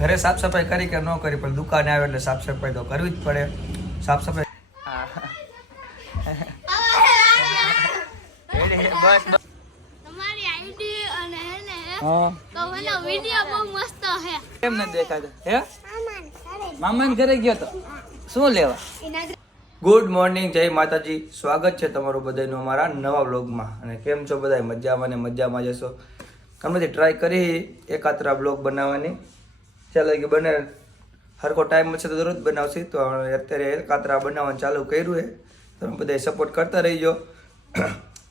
ઘરે સાફ સફાઈ કરી કે ન કરી પણ દુકાને આવે એટલે સાફ સફાઈ તો કરવી જ પડે. સાફ સફાઈ બસ તમારી આઈડી અને હેને હા તો એનો વિડિયો બહુ મસ્ત હે. કેમ ન દેખાતો હે? મામાને ઘરે ગયો તો શું લેવા? ગુડ મોર્નિંગ, જય માતાજી. સ્વાગત છે તમારું બધાનું અમારા નવા વ્લોગમાં. અને કેમ છો બધા? મજામાં ને મજામાં જશો. અમે ટ્રાય કરી એકાત્રા બ્લોગ બનાવવાની. ચાલો કે બને હરકો ટાઈમ છે તો દરરોજ બનાવશે. તો અત્યારે એકાત્રા બનાવવાનું ચાલુ કર્યું છે. તમે બધા સપોર્ટ કરતા રહીજો.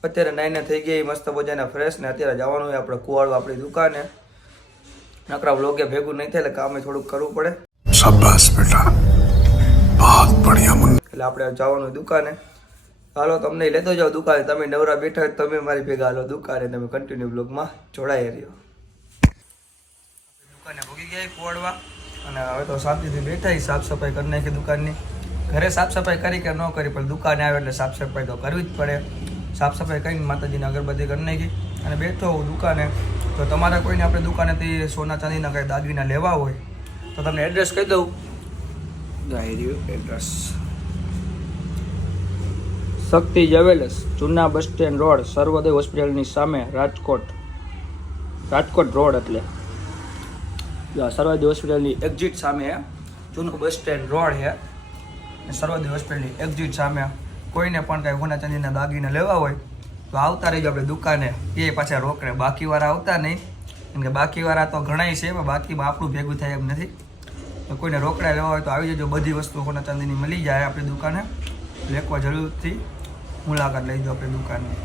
અત્યારે નાઈને થઈ ગઈ મસ્ત મજાના ફ્રેશ ને અત્યારે જવાનું હોય આપણે કુવાડું આપણી દુકાને. નકરા વ્લોગે ભેગું નહીં થાય એટલે કામે થોડુંક કરવું પડે. શાબાશ બેટા, બહુત બઢિયા મુન્ના. એટલે આપણે જવાનું દુકાને. હાલો તમને લેતો જાઓ દુકાને. તમે નવરા બેઠા હોય તમે મારી ભેગા હાલો દુકાને. તમે કન્ટિન્યુ બ્લોગમાં જોડાઈ રહ્યો. દુકાને ભોગી ગયા કુવાડવા અને હવે તો શાંતિથી બેઠા સાફ સફાઈ કરી નાખી દુકાનની. ઘરે સાફ સફાઈ કરી કે ન કરી પણ દુકાને આવે એટલે સાફ સફાઈ તો કરવી જ પડે. સાફ સફાઈ કરીને માતાજીની અગરબત્તી કરી નાખી અને બેઠો હું દુકાને. તો તમારે કોઈને આપણે દુકાનેથી સોના ચાંદીના કંઈ દાગીના લેવા હોય તો તમને એડ્રેસ કહી દઉં. એડ્રેસ શક્તિ જ્વેલર્સ, જૂના બસ સ્ટેન્ડ રોડ, સર્વોદય હોસ્પિટલની સામે, રાજકોટ રોડ. એટલે સર્વોદય હોસ્પિટલની એક્ઝિટ સામે જૂનું બસ સ્ટેન્ડ રોડ છે. સર્વોદય હોસ્પિટલની એક્ઝિટ સામે કોઈને પણ કાંઈ સોના ચાંદીના દાગીના લેવા હોય તો આવતા રહીજો આપણે દુકાને. એ પાછા રોકડે, બાકીવાળા આવતા નહીં. કેમ કે બાકીવાળા તો ઘણાય છે પણ બાકીમાં આપણું ભેગું થાય એમ નથી. તો કોઈને રોકડા લેવા હોય તો આવી જજો. બધી વસ્તુ સોના ચાંદીની મળી જાય આપણી દુકાને. લેખવા જરૂરથી મુલાકાત લઈ જાઓ આપણી દુકાનની.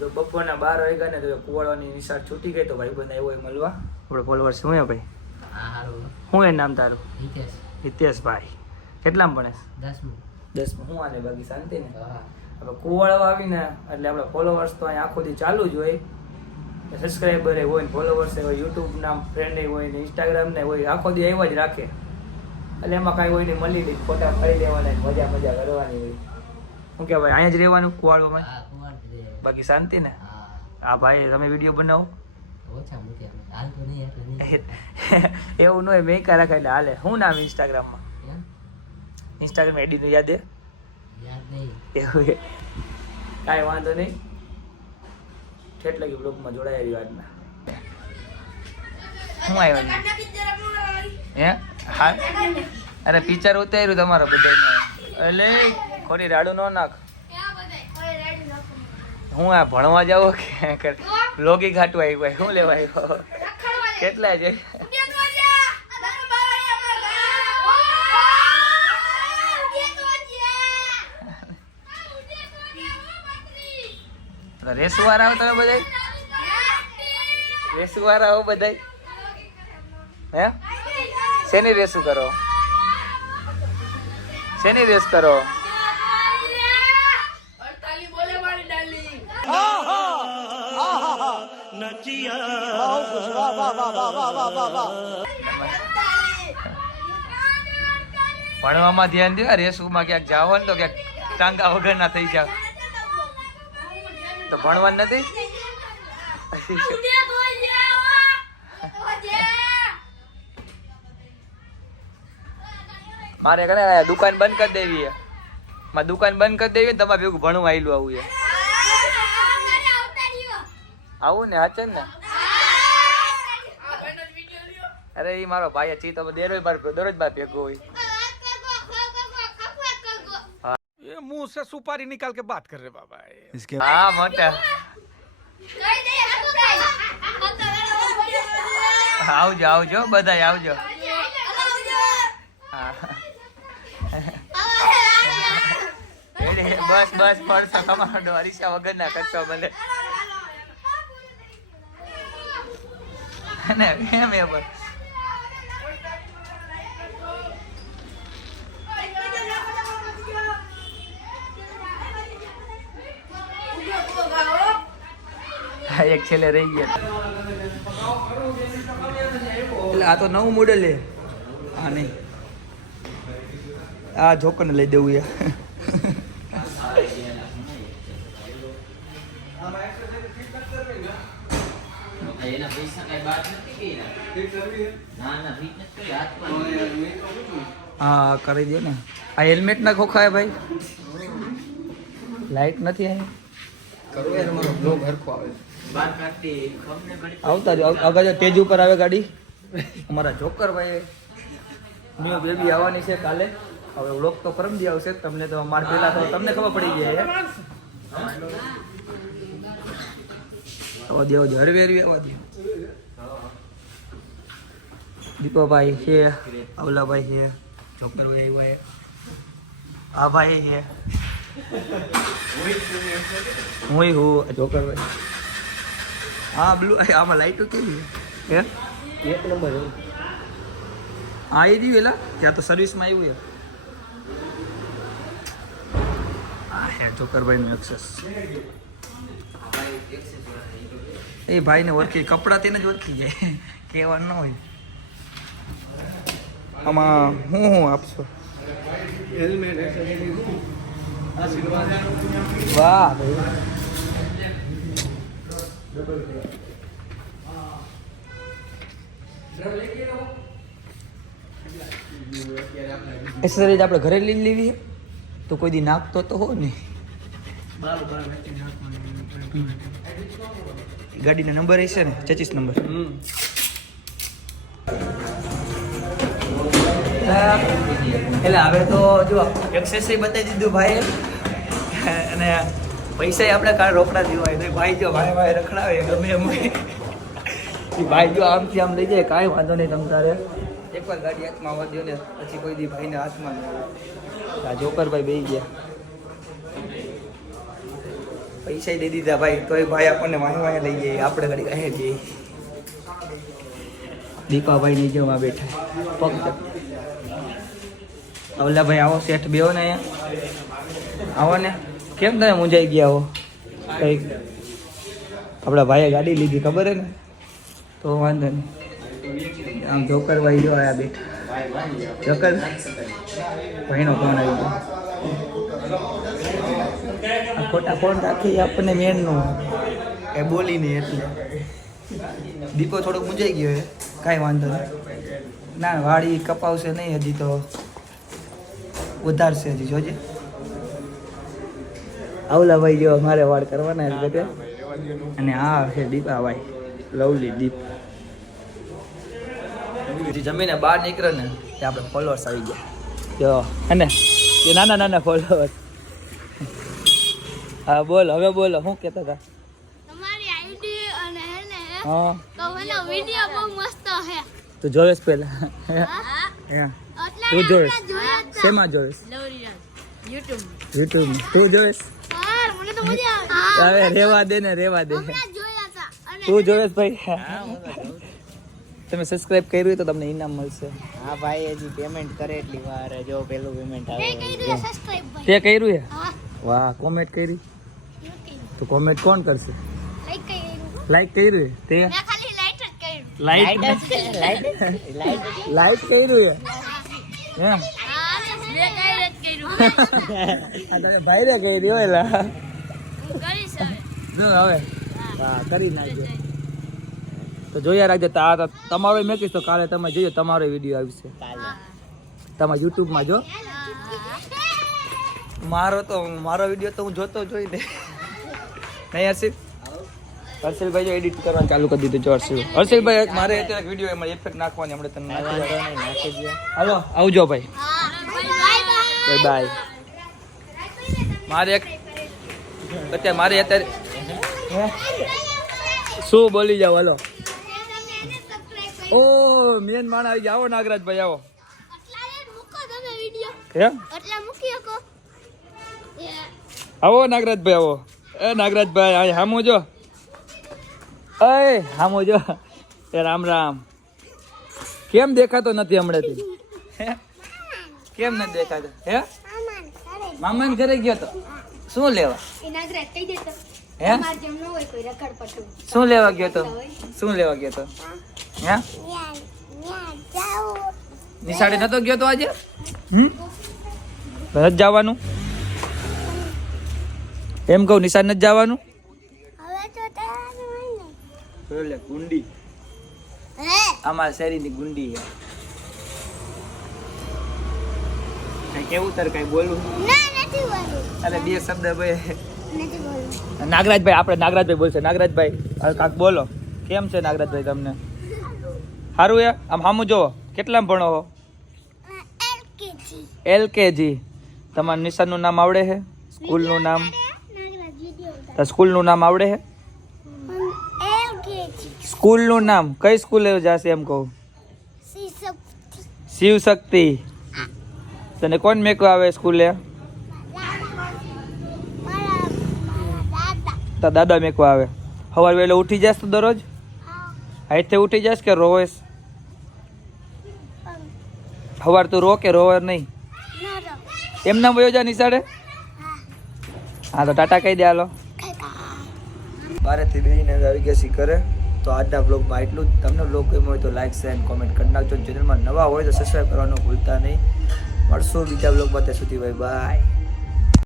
તો બપોરના 12 વાગ્યા ને તો કુવાડવાની નિશાળ છૂટી ગઈ તો ભાઈ બંધ આવ્યો મળવા. આપણે ફોલોવર શું હે ભાઈ? શું એ નામ તારું? હિતેશભાઈ. કેટલામાં ભણેશ? 10માં. હું આને બાકી શાંતિ ને? આપણે કુવાડવા આવીને એટલે આપણે ફોલોવર્સ તો અહીં આખો દી ચાલુ જ હોય. સબસ્ક્રાઈબર હોય ને ફોલોવર્સ હોય, યુટ્યુબના ફ્રેન્ડ હોય ને ઇન્સ્ટાગ્રામને હોય, આખો દી આવ્યા જ રાખે. એટલે એમાં કાંઈ હોય નહીં, મળી નહીં, ફોટા પાડી લેવાના, મજા કરવાની હોય. શું કે ભાઈ અહીંયા જ રહેવાનું કુવાડવામાં? બાકી શાંતિ ને? હા ભાઈ તમે વિડીયો બનાવો. એવું ન હોય, મેં કા રાખાય એટલે હાલે. શું નામ ઇન્સ્ટાગ્રામમાં? ઇન્સ્ટાગ્રામ આઈડીનું યાદ હે? એવું કાંઈ વાંધો નહીં. ઠેઠ લાગી બ્લોગમાં જોડાઈ રહ્યો આજના. શું આવ્યું હે? હા અરે પિક્ચર ઉતાર્યું તમારા બધા. એટલે ખોટી રાડું ન નાખ. હું આ ભણવા જાવ કે બ્લોગિંગ ઘાટવા આવ્યો? શું લેવા આવ્યો? કેટલા છે? રેસુવાળા આવો તમે બધા? રેસુવાળા આવો બધા? હે શેની રેસુ કરો? શેની રેસ કરો? ભણવામાં ધ્યાન દો. રેસુમાં ક્યાંક જાઓ ને તો ક્યાંક ટાંગા વગર ના થઈ જાવ તો ભણવાનું નથી. મારે કરે દુકાન બંધ કરી દેવી. મારે દુકાન બંધ કરી દેવી ને તમારે ભેગું ભણવા આવેલું આવું છે. આવું ને હાચે ને? અરે એ મારો ભાઈ ચી તો દરરોજ બાર ભેગો હોય. ये मुंह से सुपारी निकाल के बात कर रहे बाबा इसके. હા મોટા આવજો બધાય આવજો. બસ પડશો તમારો અરીસા વગર ના કરશો ભલે ને એમ એ બસ. એક છેલ્લે રહી ગયા. એટલે આ તો નવું મોડેલ છે. હા નહીં આ જોકરને લઈ દેવું યાર. એના પૈસા કઈ બાદ નથી. હા કરી દે ને. આ હેલ્મેટ ના ખોખા હે ભાઈ. લાઈટ નથી આવી. આવતા જો આગળ સ્ટેજ ઉપર આવે ગાડી. અમારા જોકર ભાઈ ન્યુ બેબી આવવાની છે કાલે. હવે વ્લોગ તો પરમ દી આવશે. તમને તો માર પેલા તો તમને ખબર પડી જાય. આવવા દે હરવે હરવે આવવા દે. દીપાભાઈ છે, અવલાભાઈ છે, જોકરભાઈ ભાઈ, આ ભાઈ છે, હું જોકરભાઈ. હા બ્લુ આમાં લાઈટો કેવી હે? એક નંબર આ એ રહ્યું એલા ત્યાં તો સર્વિસમાં આવ્યું યાર. આ હે જોકરભાઈનું એક્સેસ. એ ભાઈને ઓળખી કપડાં તેને જ ઓળખી જાય કહેવાનું ન હોય. આમાં હું આપશો? વાહ એસેસરીઝ આપણે ઘરે લઈ લેવી તો કોઈ દી નાખતો તો હો ને. ગાડીનો નંબર હશે ને 25 નંબર. એટલે હવે તો જો એક્સેસરી બતાવી દીધું ભાઈ અને પૈસા આપણે કાલ રોકડા દેવાય તો ભાઈ જો ભાઈ રખડાવે ગમે એમ ભાઈ જો આમથી આમ લઈ જાય કાંઈ વાંધો નહીં. તમ તારે એકવાર ગાડી હાથમાં આવવા દો ને પછી કોઈ દી ભાઈને હાથમાં આ જોકરભાઈ બેસી ગયા. પૈસા દઈ દીધા ભાઈ તોય ભાઈ આપણને વાહે લઈ જાય. આપણે ગાડી કહે જઈએ. દીપાભાઈ ની જેવા બેઠા પગ અવલાભાઈ આવો શેઠ બેહો ને અહીંયા આવો ને. કેમ તમે મૂંઝાઈ ગયા હો? કંઈક આપણા ભાઈએ ગાડી લીધી ખબર હે ને તો વાંધો નહીં. આમ જોકરભાઈ જો આયા બેઠા. જોકર ભાઈનો ફોન આવી ગયો. આ ખોટા ફોન રાખી આપણને મેનનું એ બોલી નહીં એટલે દીપો થોડો મૂંઝાઈ ગયો હે. કાંઈ વાંધો નહીં. ના વાળી કપાવશે નહીં હજી તો વધારશે હજી જોજે. આવલા ભાઈ જો મારે વાળ કરવાના જ બધે. અને આ છે દીપાભાઈ લવલી દીપ. જમીને બહાર નીકળે ને તે આપણે ફોલોઅર્સ આવી ગયા જો અને એ નાના નાના ફોલોઅર્સ. હા બોલ હવે બોલો શું કહેતા હતા? તમારી આઈડી અને હે ને હા તો એનો વિડિયો બહુ મસ્ત હે. તું જોવેશ પેલા હે તું જોવેશ? શેમાં જોવેશ? YouTube. તું જોવેશ? યાર મને તો મજા આવે. હવે રેવા દે ને રેવા દે. હમણાં જોયા હતા અને તું જોવેશ ભાઈ? તમે સબસ્ક્રાઇબ કર્યું હોય તો તમને ઇનામ મળશે. હા ભાઈ હજી પેમેન્ટ કરે એટલી વાર જો પેલું પેમેન્ટ આવે. તે કઈ રીતે સબસ્ક્રાઇબ ભાઈ? તે કર્યું હે? હા વાહ કોમેન્ટ કરી તો કોમેન્ટ કોણ કરશે? લાઈક કર્યું. લાઈક કર્યું હે? તે મેં ખાલી લાઈટ જ કર્યું. લાઈક લાઈક કર્યું હે? હે હા મેં કઈ જ કર્યું. આ તારે ભાઈ રે કર્યું હોય લા. હું કરીશ હવે. જો હવે હા કરી નાખજો તો જોયા રાખજો. તમારો મેં કહીશ તો કાલે તમે જોયો તમારો વિડીયો આવશે તમારા યુટ્યુબમાં. જો મારો વિડીયો તો હું જોતો જોઈ દે નહીં હર્ષિલ? હર્ષિલભાઈ જો એડિટ કરવાનું ચાલુ કરી દીધું. જો હર્ષિલભાઈ મારે અત્યારે વિડીયો એમાં ઇફેક્ટ નાખવાની હમણાં તમને નાખી દો. હાલો આવજો ભાઈ. હા બાય બાય. બાય. મારે અત્યારે શું બોલી જાવ? હાલો ઓ મેન માણ આવી જાઓ. નાગરાજભાઈ આવો. હે આવો નાગરાજભાઈ આવો. એ નાગરાજભાઈ આ હામો જો. એ હામો જો. એ રામ રામ. કેમ દેખાતો નથી હમણાંથી? કેમ નથી દેખાતો? હે મામાને ઘરે ગયો તો શું લેવા? હે શું લેવા ગયો તો? શું લેવા ગયો તો? હે નિશાળે નતો ગયો તો આજે? નથી જવાનું એમ કહું? નિશાળ નથી જવાનું? હવે તો કુંડી હે આમાં શેરીની ગુંડી છે. કઈ કેવું તારે કઈ બોલવું? અરે બે શબ્દ ભાઈ. નાગરાજભાઈ, આપણે નાગરાજભાઈ બોલશે. નાગરાજભાઈ કાક બોલો, કેમ છે નાગરાજભાઈ તમને? સારું છે. આમ સામું જોવો, કેટલામાં ભણો હો? LKG. તમારા નિશાનનું નામ આવડે છે? સ્કૂલનું નામ? સ્કૂલનું નામ આવડે છે? સ્કૂલનું નામ કઈ સ્કૂલે જશે એમ કહું? શિવ શક્તિ. તને કોણ મેકવા આવે સ્કૂલે? તારા દાદા મેકવા આવે. સવાર વહેલો ઉઠી જાસ તો દરરોજ? હાઈતે ઉઠી જાસ કે રોવેસ? સવાર તું રો કે રોવે નહીં? એમના વયો જા નિશાળે? હા તો ટાટા કહી દે હાલો. બારેથી બેસીને આવી ગયા છીએ ઘરે. તો આજના બ્લોગમાં એટલું જ. તમને બ્લોગ ગમ્યો હોય તો લાઈક શેર અને કોમેન્ટ કરી નાખજો. ચેનલમાં નવા હોય તો સબસ્ક્રાઈબ કરવાનું ભૂલતા નહીં. મળશું બીજા બ્લોગમાં. ત્યાં સુધી બાય બાય.